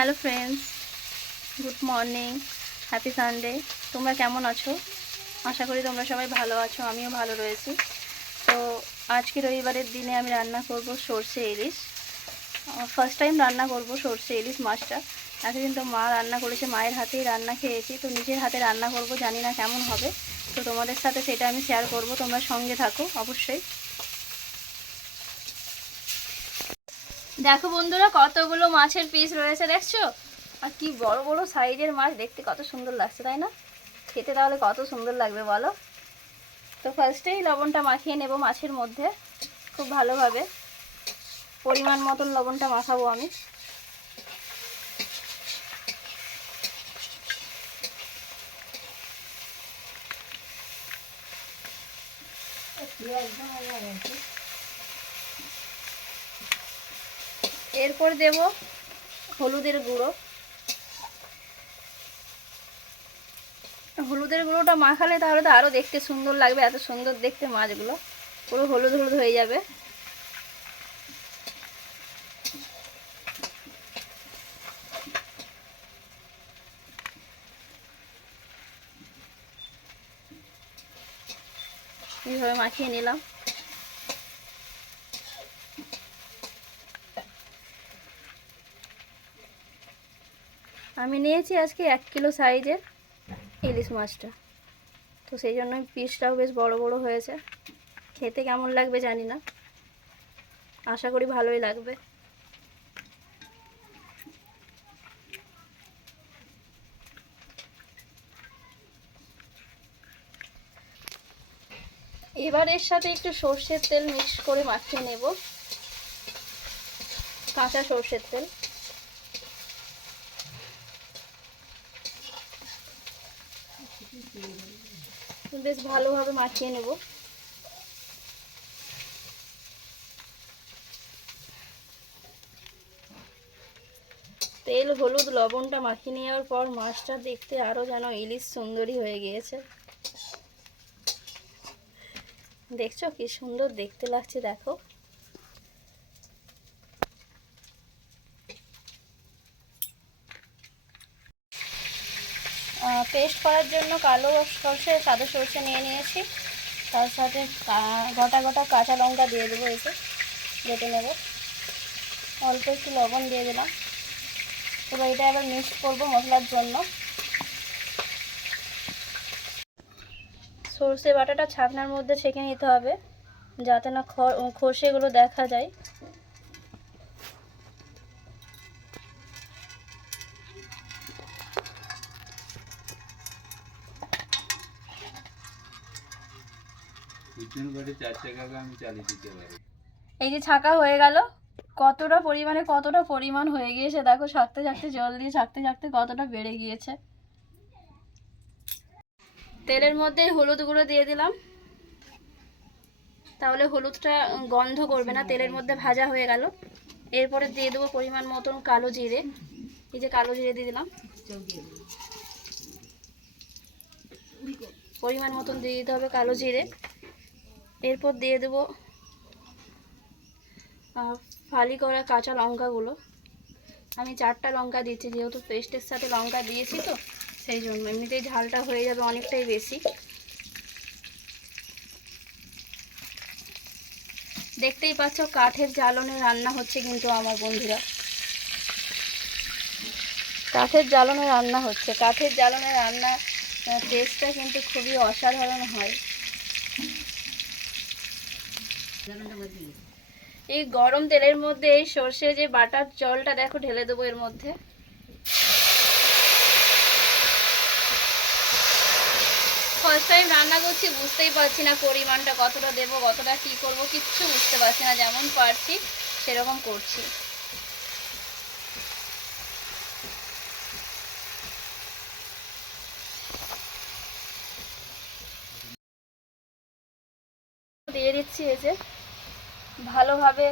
Hello friends, good morning, happy Sunday. তোমরা কেমন আছো? আশা করি তোমরা সবাই ভালো আছো, আমিও ভালো রয়েছি। তো আজকে রবিবারের দিনে আমি রান্না করব সর্ষে ইলিশ। ফার্স্ট টাইম রান্না করব সর্ষে ইলিশ মাছটা। এতদিন তো মা রান্না করেছে, মায়ের হাতেই রান্না খেয়েছি, তো নিজের হাতে রান্না করব, জানি না কেমন হবে। তো তোমাদের সাথে সেটা আমি শেয়ার করব, তোমরা সঙ্গে থাকো অবশ্যই। দেখো বন্ধুরা, কতগুলো মাছের পিস রয়েছে দেখছো? আর কি বড় বড় সাইজের মাছ, দেখতে কত সুন্দর লাগছে তাই না? খেতে তাহলে কত সুন্দর লাগবে বলো। তো ফার্স্টেই লবণটা মাখিয়ে নেব মাছের মধ্যে খুব ভালোভাবে। পরিমাণ মতন লবণটা মাখাবো আমি। এরপর দেব হলুদের গুঁড়ো। হলুদের গুঁড়োটা মাখালে তাহলে তো আরও দেখতে সুন্দর লাগবে, এত সুন্দর দেখতে মাছগুলো পুরো হলুদ হলুদ হয়ে যাবে। এইভাবে মাখিয়ে নিলাম। আমি নিয়েছি আজকে 1 কিলো সাইজের ইলিশ মাছটা, তো সেই জন্যই পিসটাও বেশ বড় বড় হয়েছে। খেতে কেমন লাগবে জানি না, আশা করি ভালোই লাগবে। এবার এর সাথে একটু সর্ষের তেল মিক্স করে মাখিয়ে নেব, কাঁচা সর্ষের তেল। বেশ ভালোভাবে মাখিয়ে নেব। তেল হলুদ লবণটা মাখিয়ে নেওয়ার পর মাছটা দেখতে আরও যেন ইলিশ সুন্দরী হয়ে গিয়েছে। দেখছো কি সুন্দর দেখতে লাগছে, দেখো। পেস্ট করার জন্য কালো সর্ষে সাদা সর্ষে নিয়ে নিয়েছি, তার সাথে গোটা গোটা কাঁচা লঙ্কা দিয়ে দেবো, এতে বেটে নেব। অল্প একটু লবণ দিয়ে দিলাম। এবার এটা আবার মিক্স করবো মশলার জন্য। সর্ষে বাটাটা ছাকনার মধ্যে ছেঁকে নিতে হবে, যাতে না খোসাগুলো দেখা যায়। এই যে ছাকা হয়ে গেল, কতটা পরিমাণ হয়ে গিয়েছে দেখো, ছাকতে ছাকতে জল দিয়ে ছাকতে ছাকতে কতটা বেড়ে গিয়েছে। তেলের মধ্যে হলুদ গুঁড়ো দিয়ে দিলাম, তাহলে হলুদটা গন্ধ করবে না, তেলের মধ্যে ভাজা হয়ে গেল। এরপরে দিয়ে দেবো পরিমাণ মতন কালো জিরে। এই যে কালো জিরে দিয়ে দিলাম, পরিমাণ মতন দিয়ে দিতে হবে কালো জিরে। এরপর দিয়ে দেবো ফালি করা কাঁচা লঙ্কাগুলো। আমি 4টা লঙ্কা দিচ্ছি, যেহেতু পেস্টের সাথে লঙ্কা দিয়েছি তো সেই জন্য। এমনিতেই ঝালটা হয়ে যাবে অনেকটাই বেশি। দেখতেই পাচ্ছ কাঠের জ্বালনে রান্না হচ্ছে কিন্তু আমার বন্ধুরা, কাঠের জ্বালনে রান্না হচ্ছে। কাঠের জ্বালনে রান্না টেস্টটা কিন্তু খুবই অসাধারণ হয়। এই গরম তেলের মধ্যে এই সর্ষে যে বাটার জলটা দেখো ঢেলে দেবো এর মধ্যে। ফার্স্ট টাইম রান্না করছি, বুঝতেই পারছি না পরিমাণটা কতটা দেবো, কতটা কী করবো, কিচ্ছু বুঝতে পারছি না। যেমন পারছি সেরকম করছি। দিয়ে দিচ্ছি, এই যে ভালোভাবে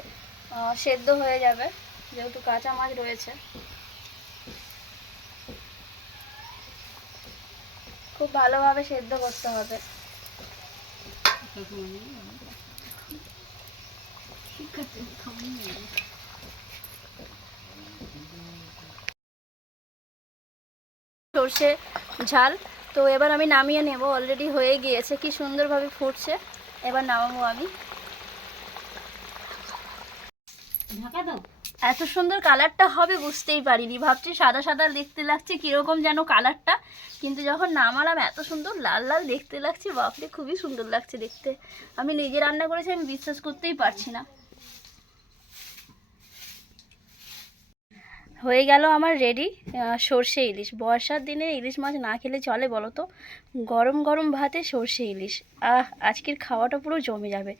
সেদ্ধ হয়ে যাবে, যেহেতু কাঁচা মাছ রয়েছে। খুব ভালোভাবে সেদ্ধ করতে হবে। ঠিক আছে। সর্ষে ঝাল। তো এবার আমি নামিয়ে নেব, অলরেডি হয়ে গিয়েছে, কি সুন্দরভাবে ফুটছে। এবার নামাবো আমি। ঢাকা দাও। এত সুন্দর কালারটা হবে বুঝতেই পারিনি, ভাবছি সাদা সাদা দেখতে লাগছে কীরকম যেন কালারটা, কিন্তু যখন নামালাম এত সুন্দর লাল লাল দেখতে লাগছে, বাপরে খুবই সুন্দর লাগছে দেখতে। আমি নিজে রান্না করেছি, আমি বিশ্বাস করতেই পারছি না। হয়ে গেল আমার রেডি সর্ষে ইলিশ। বর্ষার দিনে ইলিশ মাছ না খেলে চলে বলো তো? গরম গরম ভাতে সর্ষে ইলিশ, আজকের খাওয়াটা পুরো জমে যাবে।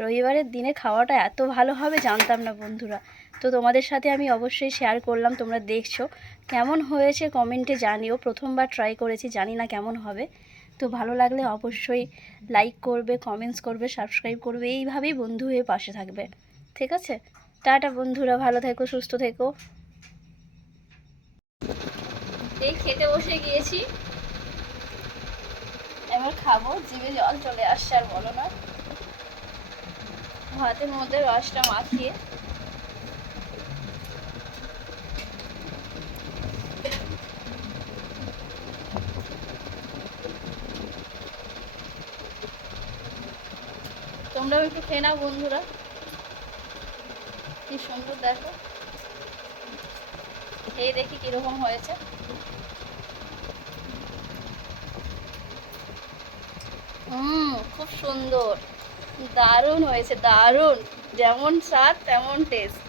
রবিবারের দিনে খাওয়াটা এত ভালো হবে জানতাম না বন্ধুরা। তো তোমাদের সাথে আমি অবশ্যই শেয়ার করলাম, তোমরা দেখছো কেমন হয়েছে কমেন্টে জানিও। প্রথমবার ট্রাই করেছি, জানি না কেমন হবে। তো ভালো লাগলে অবশ্যই লাইক করবে, কমেন্টস করবে, সাবস্ক্রাইব করবে, এইভাবেই বন্ধু হয়ে পাশে থাকবে। ঠিক আছে, টাটা বন্ধুরা, ভালো থেকো, সুস্থ থেকো। এই খেতে বসে গিয়েছি, এবার খাবো, জিভে জল চলে আসছে আর বলো না। ভাতের মধ্যে রসটা মাখিয়ে তোমরাও একটু খেয়ে নাও বন্ধুরা, কি সুন্দর দেখো, খেয়ে দেখি কিরকম হয়েছে। খুব সুন্দর, দারুণ হয়েছে, দারুণ, যেমন স্বাদ তেমন টেস্ট।